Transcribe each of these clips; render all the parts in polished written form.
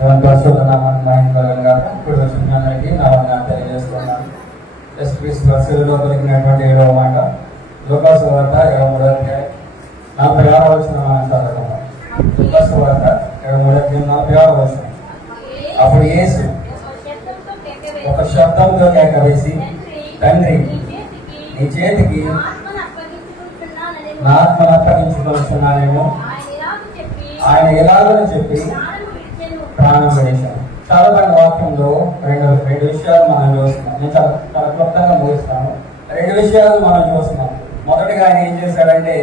ఇప్పుడు వచ్చినందరికీ నా వందనాలు తెలియజేస్తున్నాను. యేసుక్రీస్తు శిలువలో పలికినటువంటి 7వ మాట లూకాసు వార్త 43 వచనం చదువుకున్నాం. లూకాసు వార్త 43 వచనం. అప్పుడు యేసు ఒక శబ్దంతో కేక వేసి, తండ్రి, నీ చేతికి నా ఆత్మను అప్పగించుకొనుచున్నానేమో, ఆయన ఎలాగని చెప్పి ప్రాణం విడిచాను. చదవబడిన వాక్యంలో రెండు విషయాలు మనం చూస్తున్నాం. నేను చాలా క్లుప్తంగా ముగిస్తాను. 2 విషయాలు మనం చూస్తున్నాం. మొదటిగా ఆయన ఏం చేశాడంటే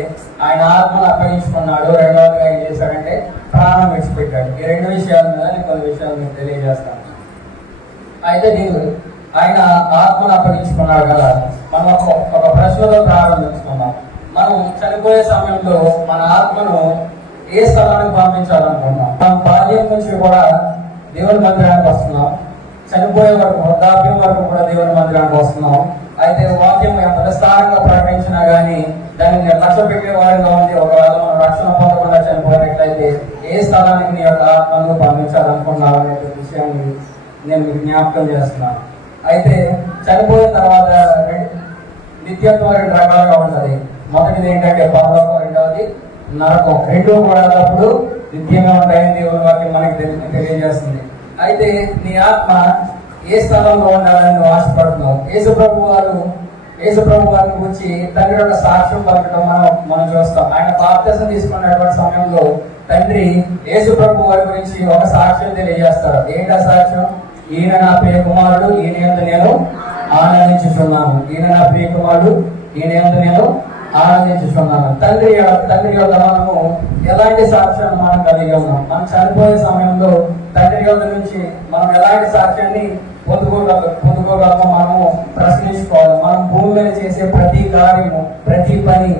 ఆయన ఆత్మను అప్పగించుకున్నాడు. రెండవదిగా ఏం చేశాడంటే ప్రాణం విడిచిపెట్టాడు. ఈ 2 విషయాల మీద నేను కొన్ని విషయాలు మీకు తెలియజేస్తాను. అయితే దీన్ని ఆయన ఆత్మను అప్పగించుకున్నాడు కదా, మనం ఒక ప్రశ్నతో ప్రారంభించుకున్నాం. మనం చనిపోయే సమయంలో మన ఆత్మను ఏ స్థలానికి పంపించాలనుకున్నాం? మనం బాల్యం నుంచి కూడా దేవుని మందిరానికి వస్తున్నాం, చనిపోయే వరకు వృద్ధాప్యం వరకు కూడా దేవుని మందిరానికి వస్తున్నాం. అయితే వాక్యం ఎంత విస్తారంగా ప్రకటించినా కానీ దాన్ని నిర్లక్ష్య పెట్టేవారిగా ఉంది. ఒకవేళ మనం రక్షణ పొందకుండా చనిపోయినట్లయితే ఏ స్థలానికి నీ యొక్క ఆత్మను పంపించాలనుకున్నావు అనే విషయాన్ని నేను మీకు జ్ఞాపకం చేస్తున్నాను. అయితే చనిపోయిన తర్వాత నిత్యత్వం 2 రకాలుగా ఉంటుంది. మొదటిది ఏంటంటే పరలోకం, రెండవది నరకం. 2 కూడా అప్పుడు నిత్యంగా ఉంటాయని దేవుని వాక్యం మనకి తెలియజేస్తుంది. అయితే నీ ఆత్మ ఏ స్థలంలో ఉండాలని నువ్వు ఆశపడుతున్నావు? యేసుప్రభు వారి గురించి తండ్రి యొక్క సాక్ష్యం పలకడం మనం చూస్తాం. ఆయన బాప్తిసం తీసుకున్నటువంటి సమయంలో తండ్రి యేసుప్రభు వారి గురించి ఒక సాక్ష్యం తెలియజేస్తారు. ఏంటా సాక్ష్యం? ఈయన నా ప్రియ కుమారుడు, ఈయన యందు నేను ఆనందించుచున్నాను. ఈయన నా ప్రియ కుమారుడు, ఈయన యందు నేను ఆనందించుచున్నాను. తండ్రి యొక్క మనము ఎలాంటి సాక్ష్యాన్ని మనం కలిగి ఉన్నాం? మనం చనిపోయే సమయంలో తండ్రి యొక్క నుంచి మనం ఎలాంటి సాక్ష్యాన్ని పొందుకోగలమో మనము ప్రశ్నించుకోవాలి. మనం భూమిలో చేసే ప్రతి కార్యము, ప్రతి పని,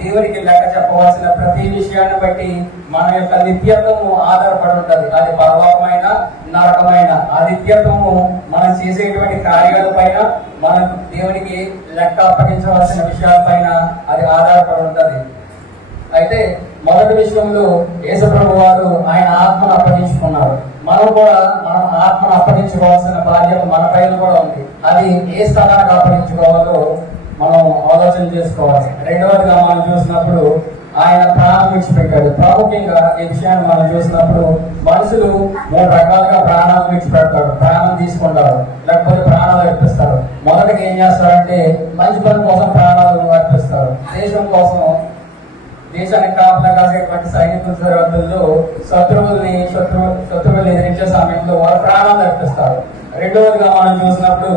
దేవునికి లెక్క చెప్పవలసిన ప్రతి విషయాన్ని బట్టి మన యొక్క నిత్యత్వము ఆధారపడి ఉంటుంది. అది పరలోకమైన నరకమైన ఆ నిత్యత్వము మనం చేసేటువంటి కార్యాల పైన, మనం దేవునికి లెక్క అప్పగించవలసిన విషయాలపైన అది ఆధారపడి ఉంటుంది. అయితే మొదటి విషయంలో యేసుప్రభు వారు ఆయన ఆత్మను అప్పగించుకున్నారు. మనం ఆత్మను అప్పగించుకోవాల్సిన బాధ్యత మన పైన కూడా ఉంది. అది ఏ స్థలానికి అప్పగించుకోవాలో మనం ఆలోచన చేసుకోవాలి. రెండవదిగా మనం చూసినప్పుడు ఆయన ప్రాణం విడిచిపెట్టాడు. ప్రాముఖ్యంగా ఈ విషయాన్ని మనం చూసినప్పుడు మనుషులు 3 రకాలుగా ప్రాణాలు విడిచిపెడతారు. ప్రాణం తీసుకుంటారు, లేకపోతే ప్రాణాలు అర్పిస్తారు. మొదటిగా ఏం చేస్తారంటే మంచి పని కోసం ప్రాణాలు అర్పిస్తారు. దేశానికి కాపలా కాసేటువంటి సైనికుల సరిహద్దుల్లో శత్రువులు ఎదిరించే సమయంలో వారు ప్రాణాలు అర్పిస్తారు. రెండవదిగా మనం చూసినప్పుడు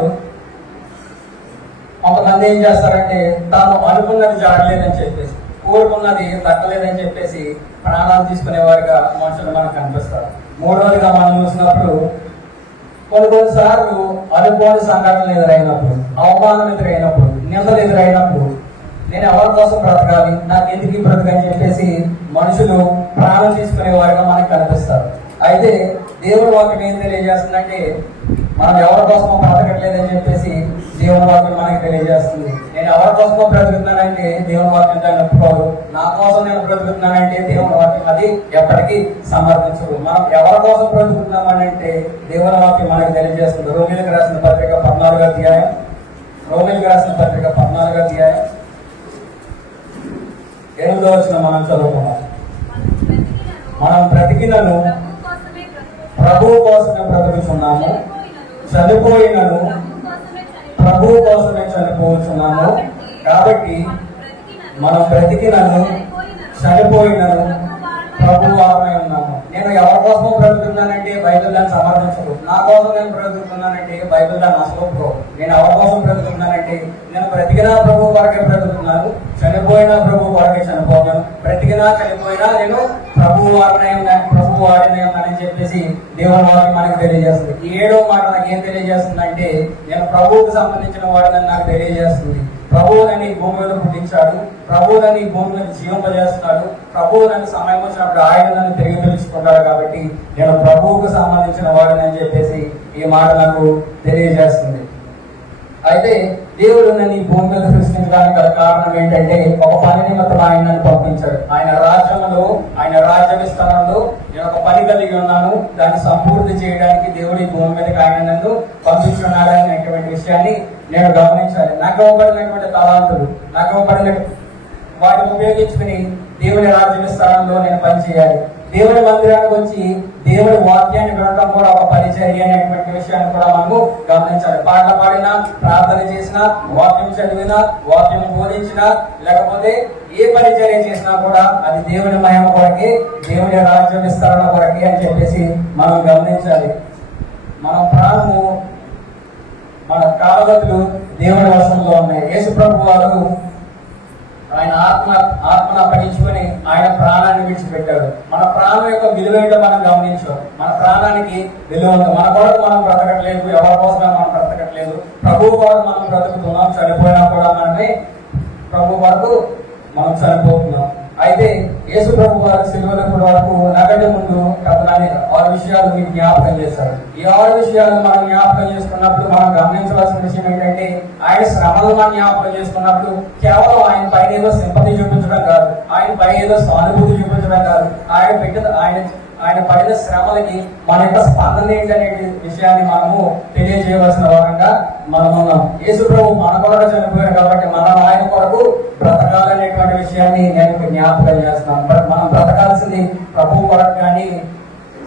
కొంతమంది ఏం చేస్తారంటే తాను అనుకున్నది జరగలేదని చెప్పేసి, కోరుకున్నది దక్కలేదని చెప్పేసి ప్రాణాలు తీసుకునే వారిగా మనుషులు మనకు కనిపిస్తారు. మూడవదిగా మనం చూసినప్పుడు కొన్నిసార్లు అనుకోని సంఘటనలు ఎదురైనప్పుడు, అవమానం ఎదురైనప్పుడు, నిందలు ఎదురైనప్పుడు నేను ఎవరి కోసం బ్రతకాలి, నాకు ఎందుకు బ్రతకని చెప్పేసి మనుషులు ప్రాణం తీసుకునే వారిగా మనకు కనిపిస్తారు. అయితే దేవుని వాక్యం ఏం తెలియజేస్తుందంటే మనం ఎవరి కోసమో బ్రతకట్లేదని చెప్పేసి దేవుని వాక్యం మనకి తెలియజేస్తుంది. నేను ఎవరి కోసమో బ్రతుకుతున్నానంటే దేవుని వాక్యం దాన్ని ఒప్పుకోదు. నా కోసం నేను బ్రతుకుతున్నానంటే దేవుని వాక్యం అది ఎప్పటికీ సమర్థించదు. మనం ఎవరి కోసం బ్రతుకుతున్నామనంటే దేవుని వాక్యం మనకి తెలియజేస్తుంది. రోమిలకు రాసిన పత్రిక 14వ అధ్యాయం 8వ వచనం మనం చదువుకున్నాం. మనం బ్రతికినను ప్రభువు కోసమే బ్రతుకుతున్నాము, చనిపోయినను ప్రభువు కోసమే చనిపోతున్నాము. కాబట్టి మనం బ్రతికినను చనిపోయినను ప్రభు వారమై ఉన్నాము. నేను ఎవరి కోసమో బ్రతుకుతున్నానంటే బైబిల్ దాన్ని సమర్థించదు. నా కోసం నేను బ్రతుకుతున్నానంటే బైబిల్ దాన్ని అసలు. నేను ఎవరి కోసం బ్రతుకుతున్నానంటే నేను బ్రతికినా ప్రభు కొరకే బ్రతుకుతున్నాను, చనిపోయినా ప్రభు కొరకే చనిపోతాను. బ్రతికినా చనిపోయినా నేను ప్రభు వారినే ఉన్నానని చెప్పేసి దేవుని వారిని మనకు తెలియజేస్తుంది. ఈ 7వ మాట నాకు ఏం తెలియజేస్తుంది అంటే నేను ప్రభువుకు సంబంధించిన వాడిని నాకు తెలియజేస్తుంది. ప్రభువు నన్ను ఈ భూమి మీద పుట్టించాడు, ప్రభువు నన్ను ఈ భూమి మీద జీవింపజేస్తున్నాడు, ప్రభువు నన్ను సమయం వచ్చినప్పుడు ఆయన నన్ను తిరిగి పిలుచుకుంటాడు. కాబట్టి నేను ప్రభువుకు సంబంధించిన వాడిని అని చెప్పేసి ఈ మాట నాకు తెలియజేస్తుంది. అయితే దేవుడు నన్ను ఈ భూమి మీద సృష్టించడానికి గల కారణం ఏంటంటే ఒక పని నిమిత్తం ఆయన నన్ను పంపించాడు. ఆయన రాజ్యంలో ఆయన ఆయన రాజ్య విస్తరణలో నేను ఒక పని కలిగి ఉన్నాను, దాన్ని సంపూర్తి చేయడానికి దేవుడి భూమి మీదకి ఆయన నన్ను పంపించున్నాడు అనేటువంటి విషయాన్ని నేను గమనించాలి. నాకు ఇవ్వబడినటువంటి తలాంతులు, నాకు ఇవ్వబడిన వాటిని ఉపయోగించుకుని దేవుని రాజ్య విస్తరణలో నేను పనిచేయాలి. దేవుని మందిరానికి వచ్చి దేవుడి వాక్యాన్ని వినడం కూడా ఒక పరిచర్య అనేటువంటి విషయాన్ని కూడా మనము గమనించాలి. పాటలు పాడినా, ప్రార్థన చేసినా, వాక్యం చదివినా, వాక్యం బోధించినా, లేకపోతే ఏ పరిచర్య చేసినా కూడా అది దేవుని మహిమ కొరకే, దేవుని రాజ్య విస్తరణ కొరకే అని చెప్పేసి మనం గమనించాలి. మన ప్రాణము, మన కాలగతులు దేవుని వశంలో ఉన్నాయి. యేసు ప్రభు వారు ఆయన ఆత్మను అప్పగించుకొని ఆయన ప్రాణాన్ని విడిచిపెట్టాడు. మన ప్రాణం యొక్క విలువ ఏంటో మనం గమనించాం. మన ప్రాణానికి విలువ ఉంది. మన కొరకు మనం బ్రతకట్లేదు, ఎవరి కోసమే మనం బ్రతకట్లేదు. ప్రభువు కొరకు మనం బ్రతుకుతున్నాం. చనిపోయినా కూడా మనమే ప్రభు వరకు మనం చనిపోతున్నాం. అయితే యేసు ప్రభు వారు సిలువైనప్పటి వరకు నగటి ముందు కథనాన్ని 6 విషయాలు మీకు జ్ఞాపకం చేశారు. ఈ 6 విషయాలు మనం జ్ఞాపకం చేసుకున్నప్పుడు మనం గమనించవలసిన విషయం ఏంటంటే, ఆయన శ్రమలు మనం జ్ఞాపకం చేసుకున్నప్పుడు కేవలం ఆయన పైన ఏదో సింపతి చూపించడం కాదు, ఆయన పైన ఏదో సానుభూతి చూపించడం కాదు, ఆయన పడిన శ్రమలకి మన యొక్క స్పందన ఏంటనే విషయాన్ని మనము తెలియజేయవలసిన వారంగా మనం ఉన్నాం. యేసు ప్రభు మన కొరకు చనిపోయారు కాబట్టి మనం ఆయన కొరకు బ్రతకాలనేటువంటి విషయాన్ని నేను జ్ఞాపకం చేస్తున్నాను. మనం బ్రతకాల్సింది ప్రభు కొరకు కానీ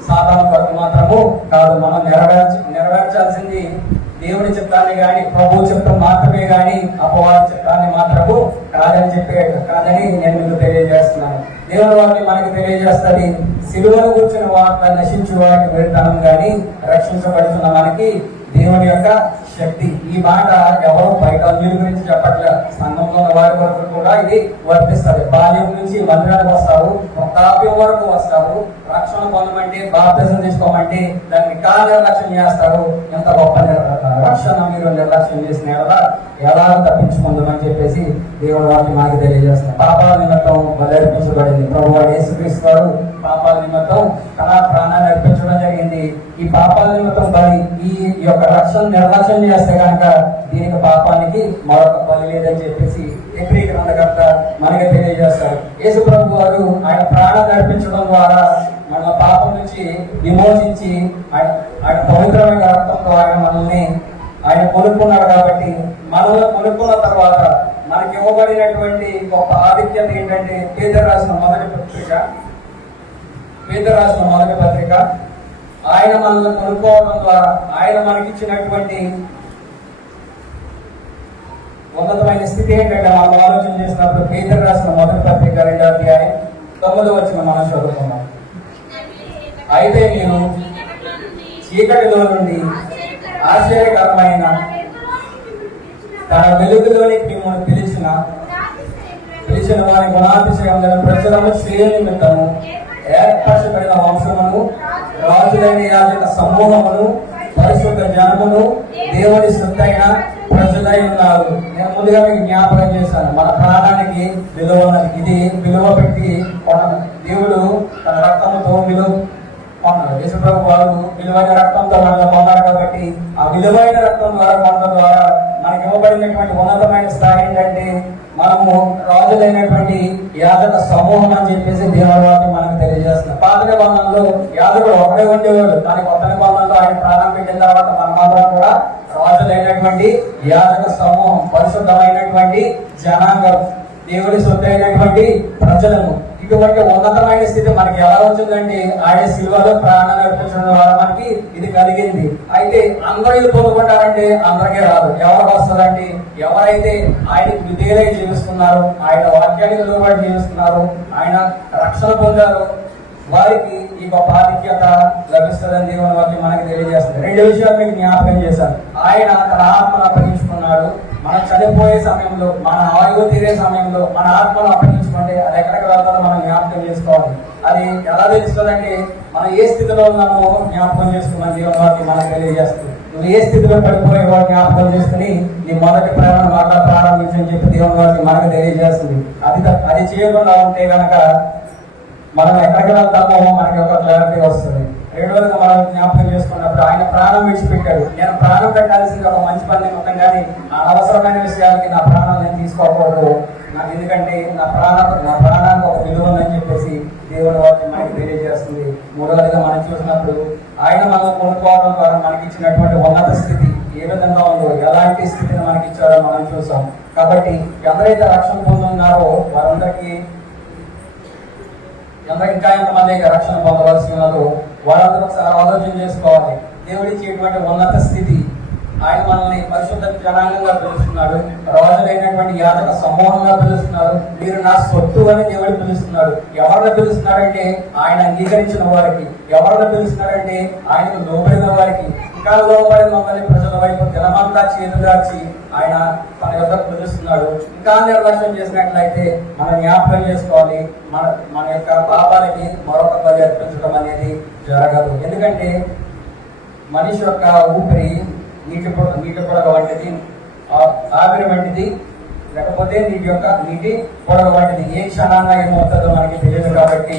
సాధారణ కొరకు మాత్రము కాదు. మనం నెరవేర్చాల్సింది దేవుడి చిత్తాన్ని కానీ ప్రభు చిత్తం మాత్రమే కానీ అపవాది చిత్తాన్ని మాత్రము కాదని నేను మీకు తెలియజేస్తున్నాను. దేవుని వారిని మనకి తెలియజేస్తుంది, సిలువను కూర్చున్న వార్త నశించు వారికి వెళ్తాను కానీ రక్షించబడుతున్న మనకి దేవుని యొక్క శక్తి. ఈ మాట ఎవరు బయట గురించి చెప్పట్లేదు, సంఘంలో ఉన్న వారి వరకు కూడా ఇది వర్తిస్తుంది. బాల్యం నుంచి మందిరానికి వస్తారు, వృద్ధాప్యం వరకు వస్తారు. రక్షణ పొందమంటే, బాప్తిజం తీసుకోమంటే దాన్ని నిర్లక్ష్యం చేస్తారు. ఎంత గొప్ప రక్షణ మీరు నిర్లక్ష్యం చేసిన ఎలా తప్పించుకుందామని చెప్పేసి దేవుడు వాటిని మాకు తెలియజేస్తారు. పాపాల నిమిత్తం బలర్పించబడింది. ప్రభువు యేసుక్రీస్తు వారు పాపాల నిమిత్తం తన ప్రాణాన్ని అర్పించడం జరిగింది. ఈ పాపాల నిమిత్తం బలి, ఈ యొక్క రక్షణ నిర్లక్ష్యం చేస్తే కనుక దీనికి పాపానికి మరొక బలి లేదని చెప్పేసి ఎబ్రీ గ్రంథకర్త మనకి తెలియజేస్తారు. యేసు ప్రభు వారు ఆయన ప్రాణాన్ని అర్పించడం ద్వారా మన పాపం నుంచి విమోచించి ఆయన పవిత్రమైన రక్తంతో ఆయన కొనుక్కున్నాడు. కాబట్టి మనల్ని కొనుక్కున్న తర్వాత మనకి ఇవ్వబడినటువంటి గొప్ప ఆధిక్యత ఏంటంటే, పేదరు రాసిన మొదటి పత్రిక ఆయన మనల్ని కొనుక్కోవడం ద్వారా ఆయన మనకిచ్చినటువంటి ఉన్నతమైన స్థితి ఏంటంటే, మనం ఆలోచన చేసినప్పుడు పేదరు రాసిన మొదటి పత్రిక 2వ అధ్యాయం 9వ వచనం మనం చదువుకున్నాం. అయితే మీరు చీకటిలో నుండి ఆశ్చర్యకరమైన తన వెలుగులోనికి మిమ్మల్ని పిలిచిన వారి గుణాతిశయములను ప్రజలను శ్రేయ నిమిత్తము ఏర్పరచబడిన వంశమును, రాజులైన యాజక సమూహమును, పరిశుద్ధ జనమును, దేవుని సొత్తైన ప్రజలై ఉన్నారు. నేను ముందుగా మీకు జ్ఞాపకం చేశాను, మన ప్రాణానికి విలువ ఉన్నది. ఇది విలువ పెట్టి దేవుడు తన రక్తంతో విలువ కొన్నాడు. యేసుప్రభు వారు విలువైన రక్తంతో మనల్ని కొన్నారు. కాబట్టి ఆ విలువైన రక్తం ద్వారా కొనడం ద్వారా మనకి ఇవ్వబడినటువంటి ఉన్నతమైన స్థాయి ఏంటంటే, మనము రాజులైనటువంటి యాజక సమూహం అని చెప్పేసి దేవుని వారిని మనకు తెలియజేస్తున్నాం. పాత నిబంధనలో యాజకుడు ఒకడే ఉండేవాడు, కానీ కొత్త నిబంధనలో ఆయన ప్రాణం పెట్టిన తర్వాత మనమందరం కూడా రాజులైనటువంటి యాజక సమూహం, పరిశుద్ధమైనటువంటి జనాంగం, దేవుడి సొత్తు అయినటువంటి ప్రజలను. ఇటువంటి ఉన్నతమైన స్థితి మనకి ఎలా వచ్చిందంటే, ఆయన సిలువలో ప్రాణాలు అర్పించడం ద్వారా మనకి ఇది కలిగింది. అయితే అందరూ ఇది పొందుకుంటారంటే అందరికీ రాదు. ఎవరికి వస్తుందంటే, ఎవరైతే ఆయనకి విధేయులై జీవిస్తున్నారు, ఆయన వాక్యానికి లోబడి జీవిస్తున్నారు, ఆయన రక్షణ పొందారు, వారికి ఈ గొప్ప ఆధిక్యత లభిస్తుందని దేవుని వాక్యం మనకి తెలియజేస్తుంది. 2 విషయాలు మీకు జ్ఞాపకం చేశాను. ఆయన తన ఆత్మను అప్పగించుకున్నాడు. మనం చనిపోయే సమయంలో, మన ఆయువు తీరే సమయంలో మన ఆత్మను అప్పగించుకుంటే అది ఎక్కడికి వెళ్తారో మనం జ్ఞాపకం చేసుకోవాలి. అది ఎలా తెలుస్తుందంటే, మనం ఏ స్థితిలో ఉన్నామో జ్ఞాపకం చేసుకున్నాం దేవుని వాక్యం మనకు తెలియజేస్తుంది. నువ్వు ఏ స్థితిలో పడిపోయేవో జ్ఞాపకం చేసుకుని నీ మొదటి ప్రేమను మాట ప్రారంభించని చెప్పి దేవుని వాక్యం మనకు తెలియజేస్తుంది. అది చేయకుండా ఉంటే కనుక మనం ఎక్కడికి వెళ్తామో మనకి ఒక క్లారిటీ వస్తుంది. 2వదిగా మనం జ్ఞాపకం చేసుకున్నప్పుడు ఆయన ప్రాణం విడిచిపెట్టాడు. నేను ప్రాణం పెట్టాల్సింది ఒక మంచి పని మొత్తం, కానీ అనవసరమైన విషయాలకి నా ప్రాణాలు నేను తీసుకోకూడదు. నాకు ఎందుకంటే నా ప్రాణానికి ఒక విలువ ఉందని చెప్పేసి దేవుని వాక్యం మనకి తెలియజేస్తుంది. మూడవదిగా మనం చూసినప్పుడు ఆయన మనం కొనుక్కోవడం ద్వారా మనకి ఇచ్చినటువంటి ఉన్నత స్థితి ఏ విధంగా ఉందో, ఎలాంటి స్థితిని మనకి ఇచ్చారో మనం చూసాం. కాబట్టి ఎవరైతే రక్షణ పొందున్నారో వారందరికీ ఇంకా ఎంతమంది అయితే రక్షణ పొందవలసి ఉన్నదో వారందరూ ఒకసారి ఆలోచన చేసుకోవాలి. దేవుడిచ్చేటువంటి ఉన్నత స్థితి, ఆయన మనల్ని పరిశుద్ధ జనాంగంగా పిలుస్తున్నాడు, రాజులైనటువంటి యాజక సమూహంగా పిలుస్తున్నారు, మీరు నా సొత్తు అని దేవుడు పిలుస్తున్నాడు. ఎవరిని పిలుస్తున్నారంటే ఆయన అంగీకరించిన వారికి. ఎవరిని పిలుస్తున్నారంటే ఆయనకు లోబడిన వారికి. ఇంకా లోబడిన మమ్మల్ని ప్రజల వైపు దినమంతా చేతుదాచి ఆయన తన యొక్క పిలుస్తున్నాడు. ఇంకా నిర్లక్ష్యం చేసినట్లయితే మనం జ్ఞాపకం చేసుకోవాలి, మన యొక్క పాపాలకి మరొక బలి అర్పించడం అనేది జరగదు. ఎందుకంటే మనిషి యొక్క ఊపిరి నీటి పొడగ వంటిది, ఆవిరి వంటిది, లేకపోతే నీటి పొడగ వంటిది. ఏ క్షణాన్ని ఏమవుతుందో మనకి తెలియదు. కాబట్టి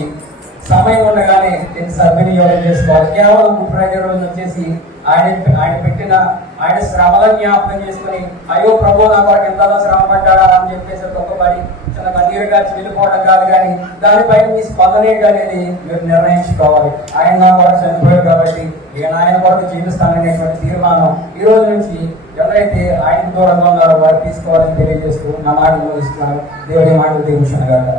సమయం ఉండగానే దీన్ని సద్వినియోగం చేసుకోవాలి. కేవలం 35 రోజులు వచ్చేసి ఆయన శ్రమలను జ్ఞాపకం చేసుకుని అయ్యో ప్రభు నా కొరకు ఎంతగా శ్రమ పడ్డాడా అని చెప్పేసి ఒక్కొక్కటి చిన్న కన్నీరు కాచి వెళ్ళిపోవడం కాదు, కానీ దానిపైన మీ స్పందన అనేది మీరు నిర్ణయించుకోవాలి. ఆయన నా కొరకు చనిపోయారు కాబట్టి నేను ఆయన కొరకు జీవిస్తాననేటువంటి తీర్మానం ఈ రోజు నుంచి ఎవరైతే ఆయన దూరంగా ఉన్నారో వారు తీసుకోవాలని తెలియజేస్తూ నా మాటలు ముగిస్తున్నాను. దేవుడి మాటలు దీవించను గాక.